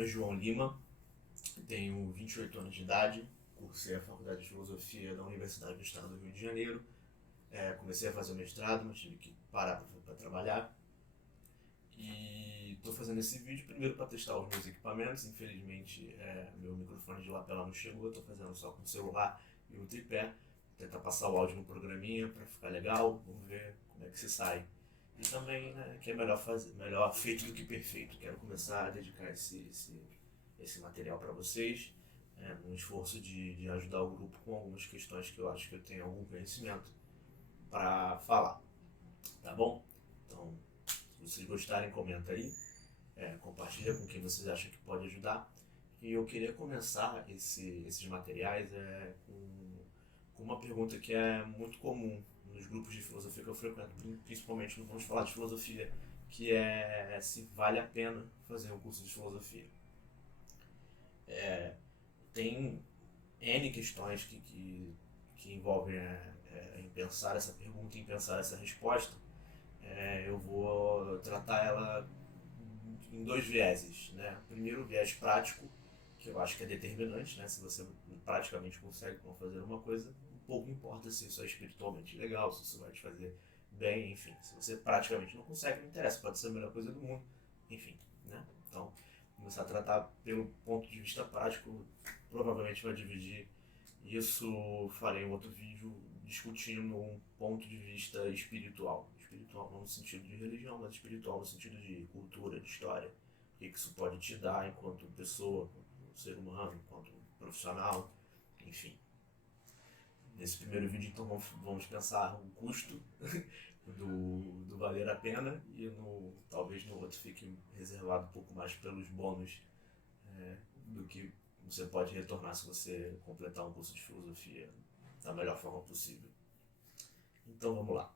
nome é João Lima, tenho 28 anos de idade, cursei a Faculdade de Filosofia da Universidade do Estado do Rio de Janeiro. Comecei a fazer o mestrado, mas tive que parar para trabalhar. E estou fazendo esse vídeo primeiro para testar os meus equipamentos. Infelizmente, meu microfone de lapela não chegou, estou fazendo só com o celular e o tripé. Tentar passar o áudio no programinha para ficar legal, vamos ver como é que se sai. E também, né, que é melhor feito do que perfeito. Quero começar a dedicar esse material para vocês, um esforço de ajudar o grupo com algumas questões que eu acho que eu tenho algum conhecimento para falar, tá bom? Então, se vocês gostarem, comenta aí, compartilha com quem vocês acham que pode ajudar. E eu queria começar esses materiais com uma pergunta que é muito comum nos grupos de filosofia que eu frequento, principalmente no Vamos Falar de Filosofia, que é se vale a pena fazer um curso de filosofia. Tem N questões que envolvem em pensar essa pergunta, em pensar essa resposta. Eu vou tratar ela em dois vieses, né? Primeiro, o viés prático, que eu acho que é determinante, né? Se você praticamente consegue fazer uma coisa, pouco importa se isso é espiritualmente legal, se isso vai te fazer bem, enfim. Se você praticamente não consegue, não interessa, pode ser a melhor coisa do mundo, enfim, né? Então, começar a tratar pelo ponto de vista prático, provavelmente vai dividir isso. Farei um outro vídeo discutindo um ponto de vista espiritual. Espiritual não no sentido de religião, mas espiritual no sentido de cultura, de história. O que isso pode te dar enquanto pessoa, enquanto ser humano, enquanto profissional, enfim. Nesse primeiro vídeo, então, vamos pensar o custo do valer a pena, e talvez no outro fique reservado um pouco mais pelos bônus do que você pode retornar se você completar um curso de filosofia da melhor forma possível. Então vamos lá.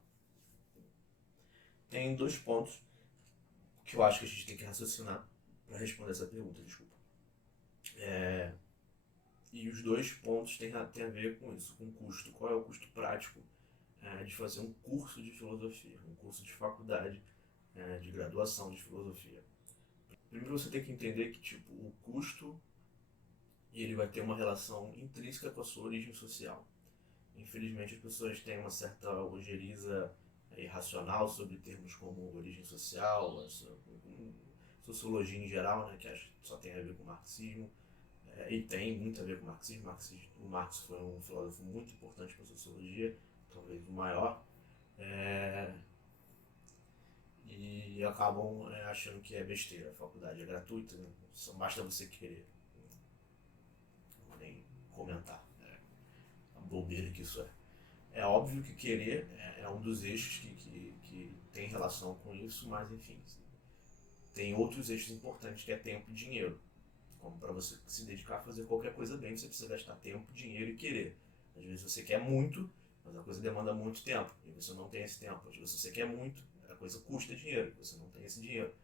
Tem dois pontos que eu acho que a gente tem que raciocinar para responder essa pergunta, desculpa. E os dois pontos têm a ver com isso, com o custo. Qual é o custo prático de fazer um curso de filosofia, um curso de faculdade de graduação de filosofia? Primeiro você tem que entender que o custo ele vai ter uma relação intrínseca com a sua origem social. Infelizmente as pessoas têm uma certa ojeriza irracional sobre termos como origem social, sociologia em geral, né, que acho que só tem a ver com marxismo, e tem muito a ver com marxismo. O Marx foi um filósofo muito importante para a sociologia, talvez o maior, e acabam achando que é besteira, a faculdade é gratuita, né? Só basta você querer. Não vou nem comentar a bobeira que isso é. É óbvio que querer é um dos eixos que tem relação com isso, mas enfim, tem outros eixos importantes, que é tempo e dinheiro. Como para você se dedicar a fazer qualquer coisa bem, você precisa gastar tempo, dinheiro e querer. Às vezes você quer muito, mas a coisa demanda muito tempo, e você não tem esse tempo. Às vezes você quer muito, a coisa custa dinheiro, e você não tem esse dinheiro.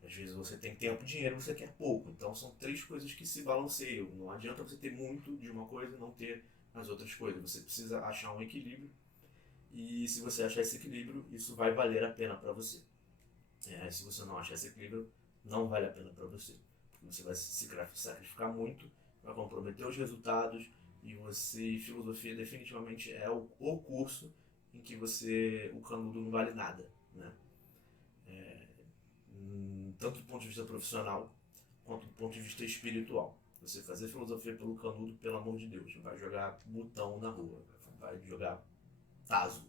Às vezes você tem tempo e dinheiro e você quer pouco. Então são três coisas que se balanceiam. Não adianta você ter muito de uma coisa e não ter as outras coisas. Você precisa achar um equilíbrio, e se você achar esse equilíbrio, isso vai valer a pena para você. Se você não achar esse equilíbrio, não vale a pena para você. Porque você vai se sacrificar muito, vai comprometer os resultados, e filosofia definitivamente é o curso em que o canudo não vale nada, né? Tanto do ponto de vista profissional, quanto do ponto de vista espiritual. Você fazer filosofia pelo canudo, pelo amor de Deus, vai jogar botão na rua, vai jogar tazo.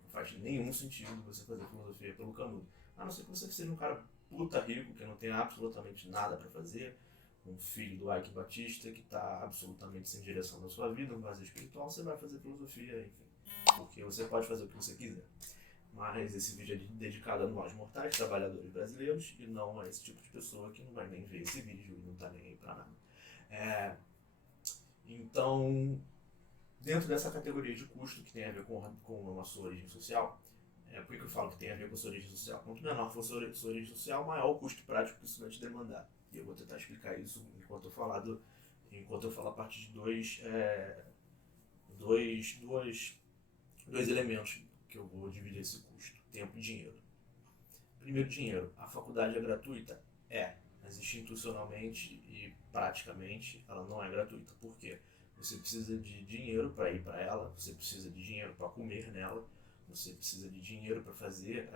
Não faz nenhum sentido você fazer filosofia pelo canudo. A não ser que você seja um cara puta rico, que não tem absolutamente nada para fazer, um filho do Ike Batista que está absolutamente sem direção na sua vida, um vazio espiritual, você vai fazer filosofia, enfim. Porque você pode fazer o que você quiser. Mas esse vídeo é dedicado a nós mortais, trabalhadores brasileiros, e não a esse tipo de pessoa que não vai nem ver esse vídeo e não tá nem aí pra nada. Então, dentro dessa categoria de custo que tem a ver com a sua origem social, por que eu falo que tem a ver com a sua origem social? Quanto menor for a sua origem social, maior o custo prático que isso vai te demandar. E eu vou tentar explicar isso enquanto eu falar a partir de dois elementos que eu vou dividir esse custo: tempo e dinheiro. Primeiro, dinheiro. A faculdade é gratuita? Mas mas institucionalmente e praticamente ela não é gratuita. Por quê? Você precisa de dinheiro para ir para ela, você precisa de dinheiro para comer nela, você precisa de dinheiro para fazer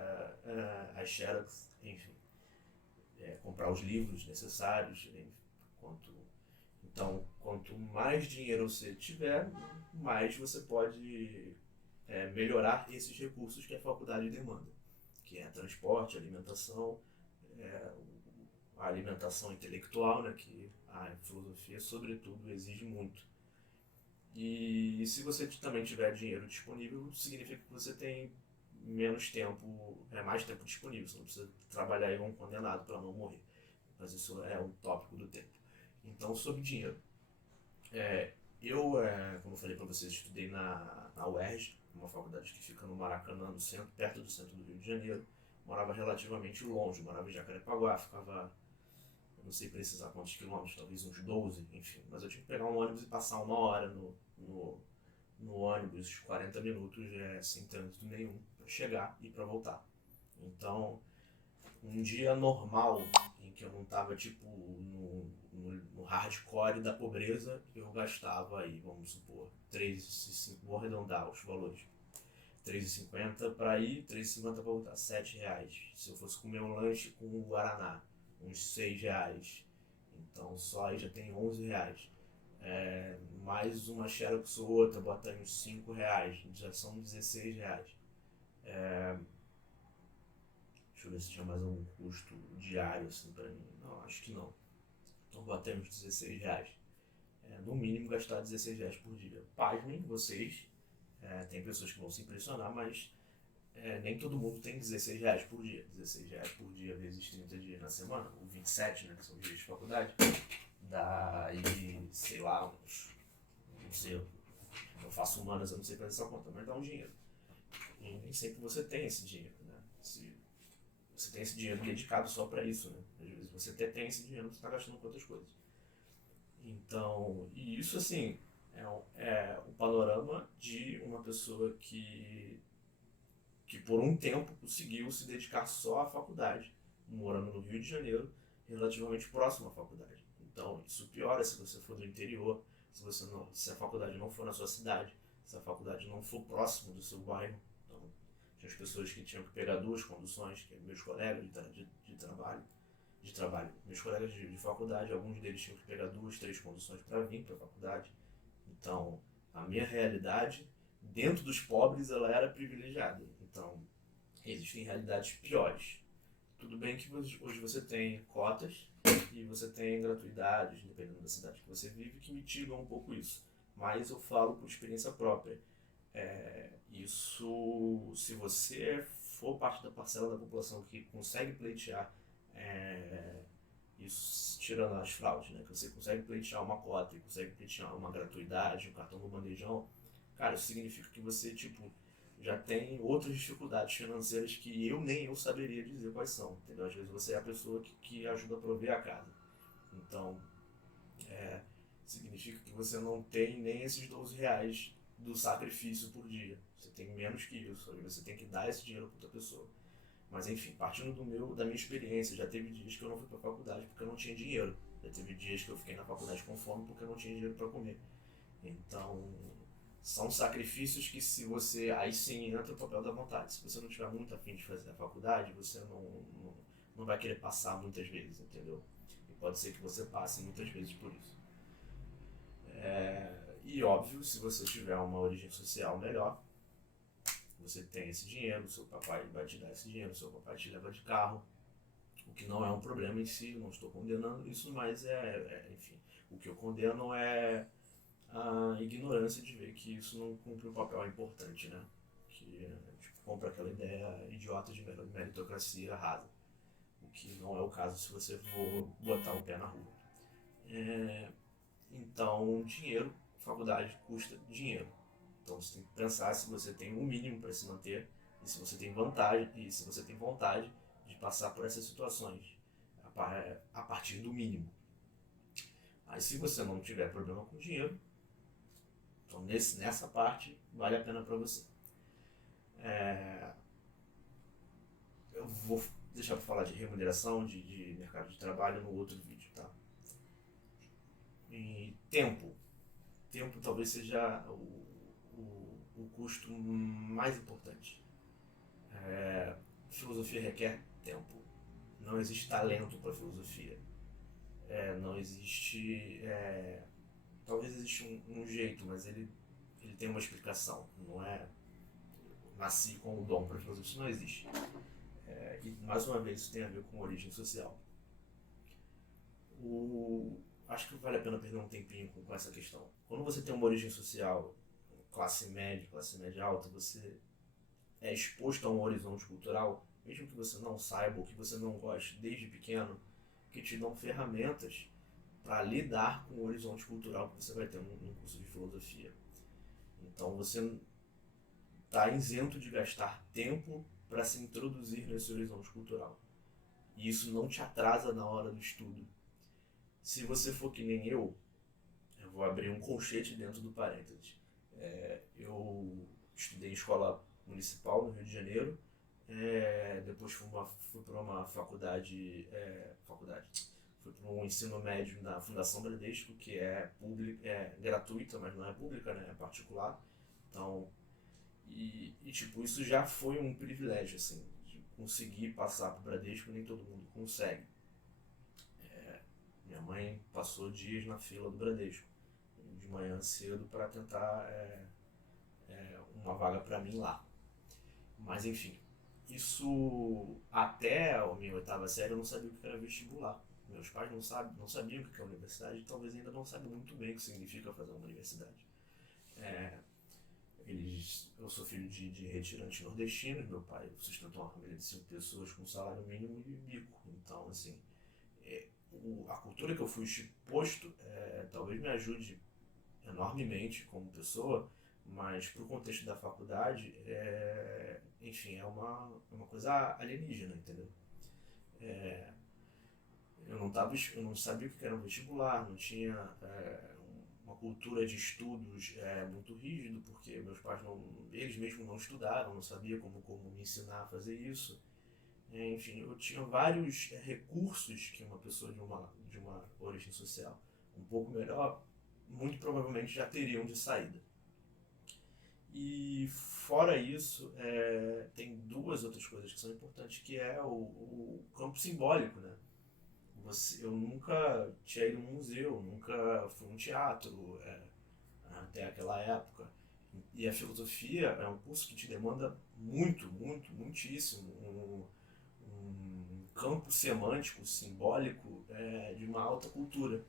as xerox, enfim, comprar os livros necessários. Então, quanto mais dinheiro você tiver, mais você pode melhorar esses recursos que a faculdade demanda, que é transporte, alimentação, é, a alimentação intelectual, né, que a filosofia, sobretudo, exige muito. E se você também tiver dinheiro disponível, significa que você tem menos tempo, mais tempo disponível, você não precisa trabalhar igual um condenado para não morrer. Mas isso é um tópico do tempo. Então, sobre dinheiro. Como eu falei para vocês, estudei na UERJ, uma faculdade que fica no Maracanã, no centro, perto do centro do Rio de Janeiro. Morava relativamente longe, morava em Jacarepaguá, ficava, eu não sei precisar quantos quilômetros, talvez uns 12, enfim. Mas eu tinha que pegar um ônibus e passar 1 hora no ônibus, 40 minutos, sem trânsito nenhum, para chegar e para voltar. Então, um dia normal, em que eu não tava tipo no hardcore da pobreza, eu gastava aí, vamos supor, 3,50, vou arredondar os valores, 3,50 para ir, 3,50 para voltar, R$ 7. Se eu fosse comer um lanche com um Guaraná, uns R$ 6. Então só aí já tem R$ 11. Mais uma xerox ou outra, bota aí uns R$ 5, já são R$ 16. Deixa eu ver se tinha mais algum custo diário assim pra mim. Não, acho que não. Então bota aí uns R$ 16. No mínimo gastar R$ 16 por dia. Pasmem vocês, tem pessoas que vão se impressionar, mas nem todo mundo tem R$ 16 por dia. R$ 16 por dia vezes 30 dias na semana, ou 27, né, que são dias de faculdade, dá aí, sei lá, não sei, eu faço humanas, eu não sei fazer essa conta, mas dá um dinheiro. E nem sempre você tem esse dinheiro, né? Se você tem esse dinheiro dedicado só para isso, né? Às vezes você até tem esse dinheiro, você está gastando com outras coisas. Então, e isso assim, é o panorama de uma pessoa que por um tempo conseguiu se dedicar só à faculdade, morando no Rio de Janeiro, relativamente próximo à faculdade. Então, isso piora se você for do interior, se a faculdade não for na sua cidade, se a faculdade não for próximo do seu bairro. Então, tinha as pessoas que tinham que pegar 2 conduções, que meus colegas de trabalho, meus colegas de faculdade, alguns deles tinham que pegar 2, 3 conduções para vir para a faculdade. Então, a minha realidade, dentro dos pobres, ela era privilegiada. Então, existem realidades piores. Tudo bem que hoje você tem cotas e você tem gratuidades, dependendo da cidade que você vive, que mitigam um pouco isso. Mas eu falo por experiência própria. Isso, se você for parte da parcela da população que consegue pleitear, isso tirando as fraudes, né? Que você consegue pleitear uma cota e consegue pleitear uma gratuidade, um cartão do bandejão, cara, isso significa que você, tipo, já tem outras dificuldades financeiras que nem eu saberia dizer quais são, entendeu? Às vezes você é a pessoa que ajuda a prover a casa. Então, significa que você não tem nem esses R$ 12 do sacrifício por dia. Você tem menos que isso, aí você tem que dar esse dinheiro para outra pessoa. Mas enfim, partindo da minha experiência, já teve dias que eu não fui para a faculdade porque eu não tinha dinheiro. Já teve dias que eu fiquei na faculdade com fome porque eu não tinha dinheiro para comer. Então, são sacrifícios que se você, aí sim entra o papel da vontade. Se você não tiver muito afim de fazer a faculdade, você não vai querer passar muitas vezes, entendeu? E pode ser que você passe muitas vezes por isso. E óbvio, se você tiver uma origem social melhor, você tem esse dinheiro, seu papai vai te dar esse dinheiro, seu papai te leva de carro, o que não é um problema em si, não estou condenando isso, mas enfim, o que eu condeno é a ignorância de ver que isso não cumpre um papel importante, né? Que tipo, compra aquela ideia idiota de meritocracia rasa, o que não é o caso se você for botar o pé na rua. Então, dinheiro, faculdade custa dinheiro. Então você tem que pensar se você tem um mínimo para se manter e se você tem vontade de passar por essas situações a partir do mínimo. Aí se você não tiver problema com dinheiro, então nessa parte vale a pena para você. Eu vou deixar para falar de remuneração, de mercado mercado de trabalho no outro vídeo, tá? E tempo. Tempo talvez seja o custo mais importante. Filosofia requer tempo. Não existe talento para filosofia. Não existe... talvez exista um jeito, mas ele tem uma explicação. Não é nasci com o dom para filosofia. Isso não existe. E mais uma vez isso tem a ver com origem social. Acho que vale a pena perder um tempinho com essa questão. Quando você tem uma origem social, classe média alta, você é exposto a um horizonte cultural, mesmo que você não saiba ou que você não goste desde pequeno, que te dão ferramentas para lidar com o horizonte cultural que você vai ter num curso de filosofia. Então você está isento de gastar tempo para se introduzir nesse horizonte cultural. E isso não te atrasa na hora do estudo. Se você for que nem eu vou abrir um colchete dentro do parênteses. Eu estudei em escola municipal no Rio de Janeiro, depois fui para uma faculdade, fui para um ensino médio na Fundação Bradesco, que é gratuita, mas não é pública, né? É particular. Então, tipo, isso já foi um privilégio, assim, de conseguir passar para o Bradesco, nem todo mundo consegue. Minha mãe passou dias na fila do Bradesco, de manhã cedo, para tentar uma vaga para mim lá. Mas enfim, isso até a minha 8ª série eu não sabia o que era vestibular. Meus pais não sabiam o que é universidade e talvez ainda não saibam muito bem o que significa fazer uma universidade. Eu sou filho de retirantes nordestinos, meu pai sustentou uma família de 5 pessoas com salário mínimo e bico. Então, assim, a cultura que eu fui exposto talvez me ajude enormemente como pessoa, mas para o contexto da faculdade, enfim, é uma coisa alienígena, entendeu? Eu não sabia o que era um vestibular, não tinha uma cultura de estudos muito rígido, porque meus pais eles mesmos não estudaram, não sabiam como me ensinar a fazer isso. Enfim, eu tinha vários recursos que uma pessoa de uma origem social um pouco melhor, muito provavelmente já teriam de saída. E fora isso, tem 2 outras coisas que são importantes, que é o campo simbólico, né? Eu nunca tinha ido a um museu, nunca fui a um teatro até aquela época. E a filosofia é um curso que te demanda muitíssimo um campo semântico, simbólico de uma alta cultura,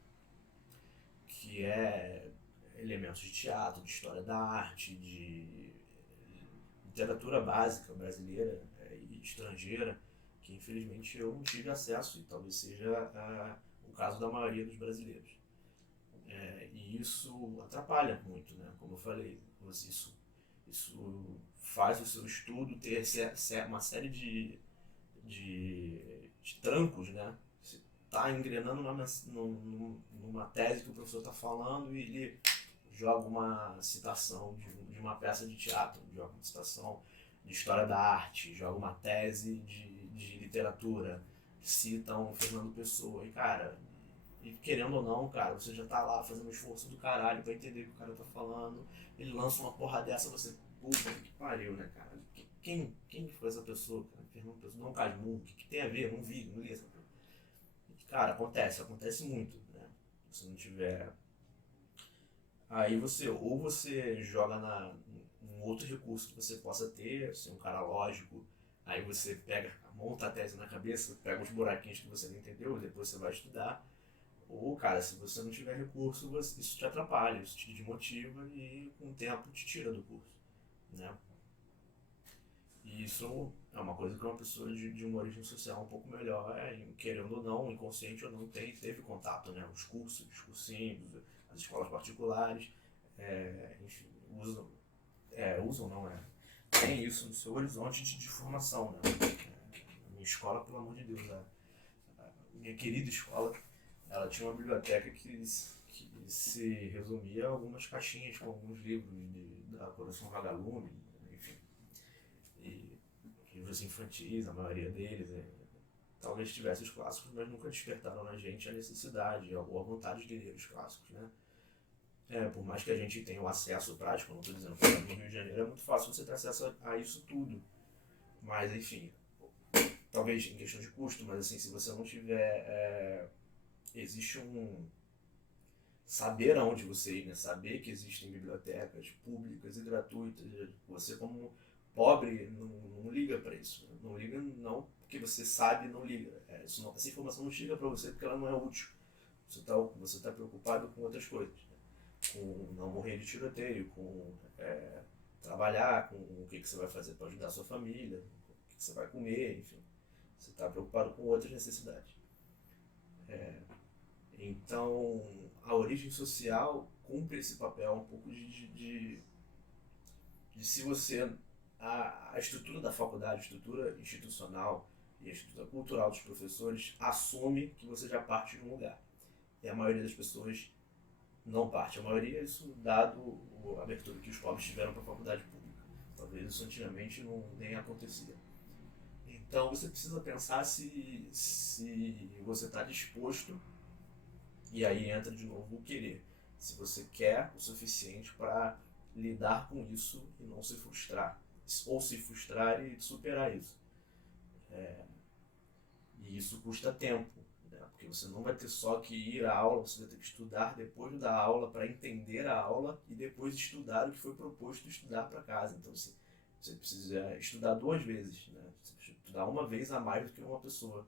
que é elementos de teatro, de história da arte, de literatura básica brasileira e estrangeira, que infelizmente eu não tive acesso, e talvez seja o caso da maioria dos brasileiros. E isso atrapalha muito, né? Como eu falei, isso faz o seu estudo ter uma série de trancos, né? Você está engrenando numa tese que o professor está falando e ele joga uma citação de uma peça de teatro, joga uma citação de história da arte, joga uma tese de literatura, citam Fernando Pessoa, e cara, querendo ou não, cara, você já tá lá fazendo um esforço do caralho pra entender o que o cara tá falando, ele lança uma porra dessa, você, puta que pariu, né, cara? Quem foi essa pessoa, cara? Fernando Pessoa, não Casmurro, o que tem a ver? Eu não li essa coisa. Cara, acontece muito, né? Se não tiver. Aí você joga um outro recurso que você possa ter, ser um cara lógico, aí você monta a tese na cabeça, pega os buraquinhos que você não entendeu, depois você vai estudar. Ou, cara, se você não tiver recurso, isso te atrapalha, isso te desmotiva e com o tempo te tira do curso, né? E isso é uma coisa que uma pessoa de uma origem social um pouco melhor, querendo ou não, inconsciente ou não, teve contato, né? Os cursos, os cursinhos, as escolas particulares, enfim, usam não, tem isso no seu horizonte de formação, né? A minha escola, pelo amor de Deus, a minha querida escola, ela tinha uma biblioteca que se resumia a algumas caixinhas com alguns livros da coleção Vagalume, enfim, e livros infantis, a maioria deles, talvez tivesse os clássicos, mas nunca despertaram na gente a necessidade ou a vontade de ler os clássicos, né? Por mais que a gente tenha um acesso prático, não estou dizendo que no Rio de Janeiro é muito fácil você ter acesso a isso tudo. Mas, enfim, talvez em questão de custo, mas assim, se você não tiver... existe um saber aonde você ir, né? Saber que existem bibliotecas públicas e gratuitas. Você, como pobre, não liga para isso. Né? Não liga não porque você sabe, não liga. Essa informação não chega para você porque ela não é útil. Você tá preocupado com outras coisas. Né? Com não morrer de tiroteio, com trabalhar, com o que você vai fazer para ajudar a sua família, o que você vai comer, enfim. Você está preocupado com outras necessidades. Então, a origem social cumpre esse papel um pouco de se você... A estrutura da faculdade, a estrutura institucional e a estrutura cultural dos professores assume que você já parte de um lugar. E a maioria das pessoas não parte. A maioria, isso dado a abertura que os pobres tiveram para a faculdade pública. Talvez isso antigamente nem acontecia. Então, você precisa pensar se você está disposto. E aí entra de novo o querer. Se você quer o suficiente para lidar com isso e não se frustrar. Ou se frustrar e superar isso. E isso custa tempo. Né? Porque você não vai ter só que ir à aula, você vai ter que estudar depois da aula para entender a aula e depois estudar o que foi proposto estudar para casa. Então você precisa estudar 2 vezes. Né? Você precisa estudar uma vez a mais do que uma pessoa.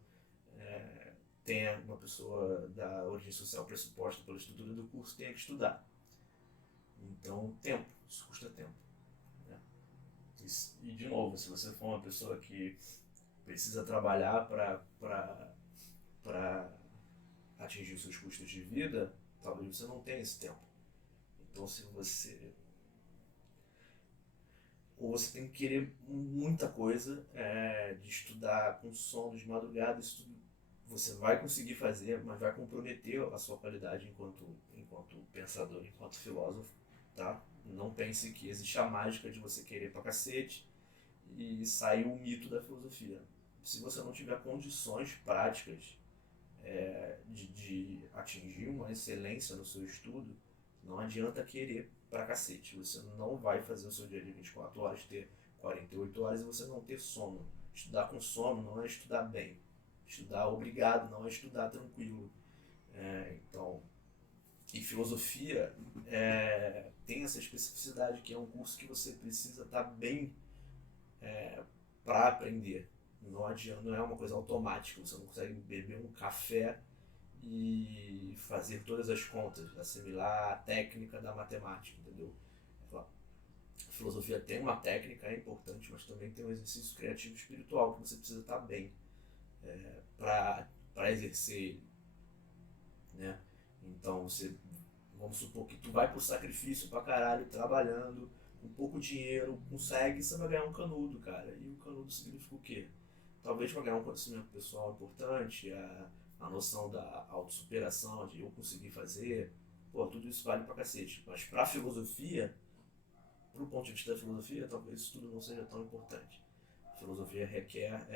Tenha uma pessoa da origem social pressuposta pela estrutura do curso, tenha que estudar. Então, tempo, isso custa tempo. Né? E, de novo, se você for uma pessoa que precisa trabalhar para atingir os seus custos de vida, talvez você não tenha esse tempo. Então, ou você tem que querer muita coisa, de estudar com sono de madrugada, isso tudo você vai conseguir fazer, mas vai comprometer a sua qualidade enquanto pensador, enquanto filósofo, tá? Não pense que existe a mágica de você querer pra cacete e sair o mito da filosofia. Se você não tiver condições práticas de atingir uma excelência no seu estudo, não adianta querer pra cacete. Você não vai fazer o seu dia de 24 horas ter 48 horas e você não ter sono. Estudar com sono não é estudar bem. Estudar obrigado, não é estudar tranquilo. Então, e filosofia tem essa especificidade que é um curso que você precisa estar bem para aprender. Não adianta, não é uma coisa automática, você não consegue beber um café e fazer todas as contas, assimilar a técnica da matemática, entendeu? A filosofia tem uma técnica, é importante, mas também tem um exercício criativo e espiritual que você precisa estar bem para exercer ele, né? Então vamos supor que tu vai pro sacrifício pra caralho, trabalhando, com pouco dinheiro, consegue, você vai ganhar um canudo, cara. E o canudo significa o quê? Talvez para ganhar um conhecimento pessoal importante, a noção da autossuperação, de eu conseguir fazer, tudo isso vale pra cacete. Mas pra filosofia, pro ponto de vista da filosofia, talvez isso tudo não seja tão importante. A filosofia requer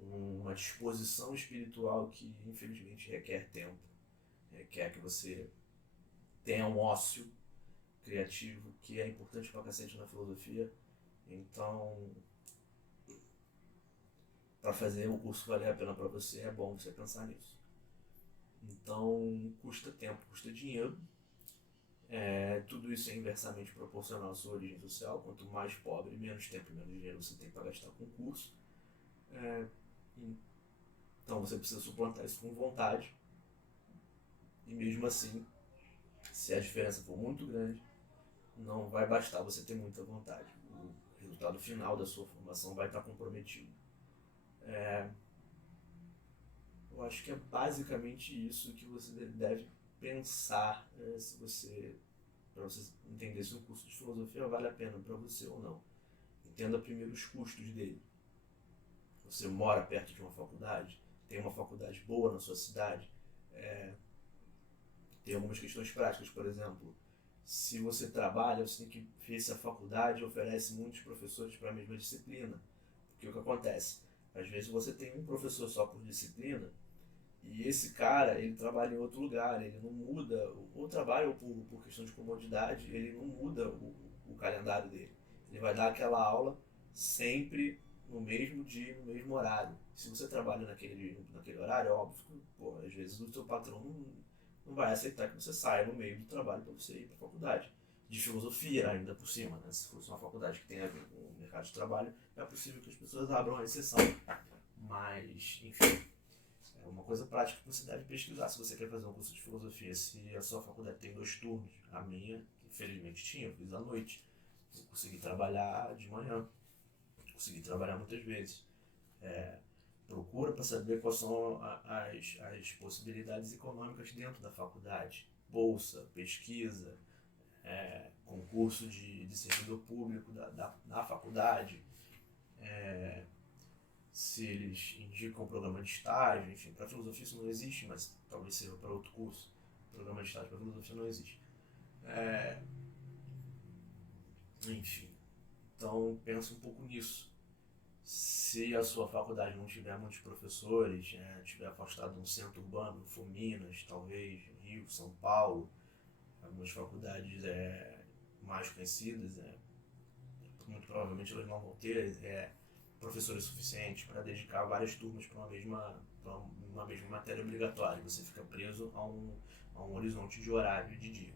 uma disposição espiritual que infelizmente requer tempo, requer que você tenha um ócio criativo que é importante pra cacete na filosofia. Então, para fazer o curso valer a pena para você, é bom você pensar nisso. Então, custa tempo, custa dinheiro. Tudo isso é inversamente proporcional à sua origem social. Quanto mais pobre, menos tempo e menos dinheiro você tem para gastar com o curso. Então você precisa suplantar isso com vontade. E mesmo assim, se a diferença for muito grande, não vai bastar você ter muita vontade. O resultado final da sua formação vai estar comprometido. Eu acho que é basicamente isso que você deve pensar para você entender se um curso de filosofia vale a pena para você ou não. Entenda primeiro os custos dele. Você mora perto de uma faculdade, tem uma faculdade boa na sua cidade, tem algumas questões práticas, por exemplo, se você trabalha, você tem que ver se a faculdade oferece muitos professores para a mesma disciplina. Porque o que acontece? Às vezes você tem um professor só por disciplina e esse cara, ele trabalha em outro lugar, ele não muda, ou trabalha por questão de comodidade, ele não muda o calendário dele. Ele vai dar aquela aula sempre no mesmo dia, no mesmo horário. Se você trabalha naquele horário, é óbvio que, pô, às vezes o seu patrão não vai aceitar que você saia no meio do trabalho para você ir para a faculdade. De filosofia, ainda por cima, né? Se fosse uma faculdade que tem a ver com o mercado de trabalho, é possível que as pessoas abram a exceção. Mas, enfim, é uma coisa prática que você deve pesquisar se você quer fazer um curso de filosofia. Se a sua faculdade tem 2 turnos, a minha, infelizmente tinha, eu fiz à noite. Eu consegui trabalhar de manhã, consegui trabalhar muitas vezes. É, procura para saber quais são as possibilidades econômicas dentro da faculdade. Bolsa, pesquisa, concurso de servidor público da faculdade, se eles indicam programa de estágio, enfim, para filosofia isso não existe, mas talvez seja para outro curso. Programa de estágio para filosofia não existe. Enfim, então pensa um pouco nisso. Se a sua faculdade não tiver muitos professores, tiver afastado de um centro urbano, for Minas, talvez, Rio, São Paulo, algumas faculdades mais conhecidas, muito provavelmente elas não vão ter professores suficientes para dedicar várias turmas para uma mesma matéria obrigatória. Você fica preso a um horizonte de horário de dia.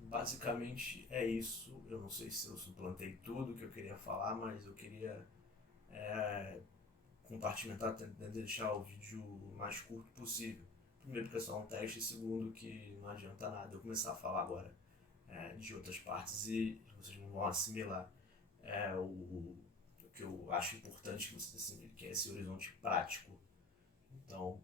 Basicamente é isso. Eu não sei se eu suplantei tudo que eu queria falar, mas eu queria compartimentar, tentando deixar o vídeo mais curto possível. Primeiro porque é só um teste, e segundo que não adianta nada eu começar a falar agora de outras partes e vocês não vão assimilar o que eu acho importante que você assimile, que é esse horizonte prático. Então,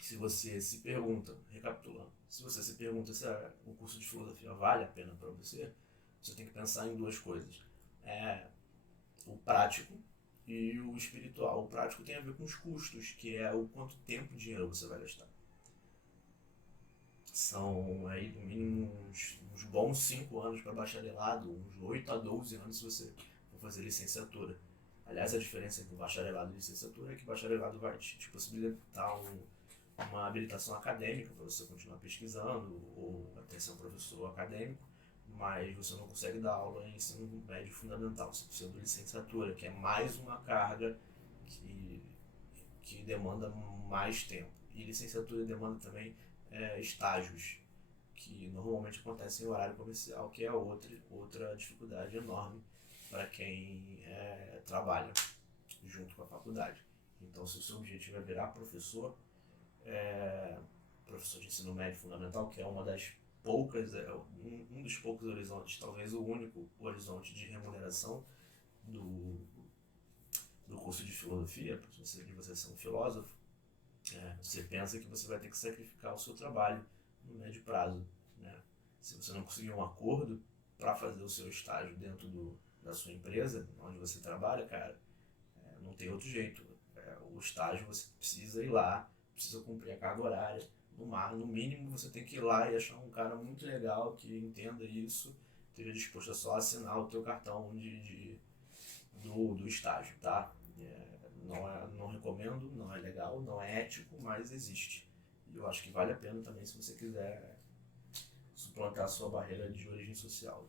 se você se pergunta, recapitulando, se você se pergunta se o curso de filosofia vale a pena para você, você tem que pensar em 2 coisas. O prático e o espiritual. O prático tem a ver com os custos, que é o quanto tempo e dinheiro você vai gastar. São aí no mínimo uns bons 5 anos para bacharelado, uns 8 a 12 anos se você for fazer licenciatura. Aliás, a diferença entre bacharelado e licenciatura é que bacharelado vai te possibilitar uma habilitação acadêmica para você continuar pesquisando ou até ser um professor acadêmico, mas você não consegue dar aula em ensino médio fundamental, você precisa de licenciatura, que é mais uma carga que demanda mais tempo. E licenciatura demanda também estágios, que normalmente acontecem em horário comercial, que é outra dificuldade enorme para quem trabalha junto com a faculdade. Então, se o seu objetivo é virar professor de ensino médio fundamental, que é uma das poucas, um dos poucos horizontes, talvez o único horizonte de remuneração do curso de filosofia, para você ser um filósofo, você pensa que você vai ter que sacrificar o seu trabalho no médio prazo. Né? Se você não conseguir um acordo para fazer o seu estágio dentro da sua empresa, onde você trabalha, cara, não tem outro jeito. O estágio você precisa ir lá, precisa cumprir a carga horária. No mínimo você tem que ir lá e achar um cara muito legal que entenda isso, esteja disposto a só assinar o teu cartão do estágio, tá? Não recomendo, não é legal, não é ético, mas existe. E eu acho que vale a pena também se você quiser suplantar a sua barreira de origem social.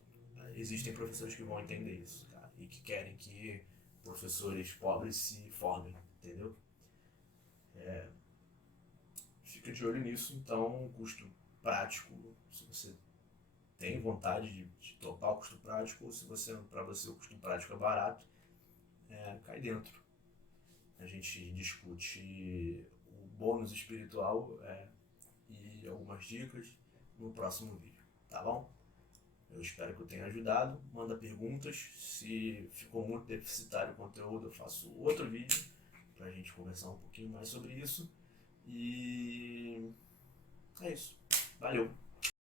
Existem professores que vão entender isso, cara, e que querem que professores pobres se formem, entendeu? Fica de olho nisso, então, custo prático, se você tem vontade de topar o custo prático, ou se para você o custo prático é barato, cai dentro. A gente discute o bônus espiritual e algumas dicas no próximo vídeo, tá bom? Eu espero que eu tenha ajudado. Manda perguntas. Se ficou muito deficitário o conteúdo, eu faço outro vídeo pra gente conversar um pouquinho mais sobre isso. E é isso. Valeu!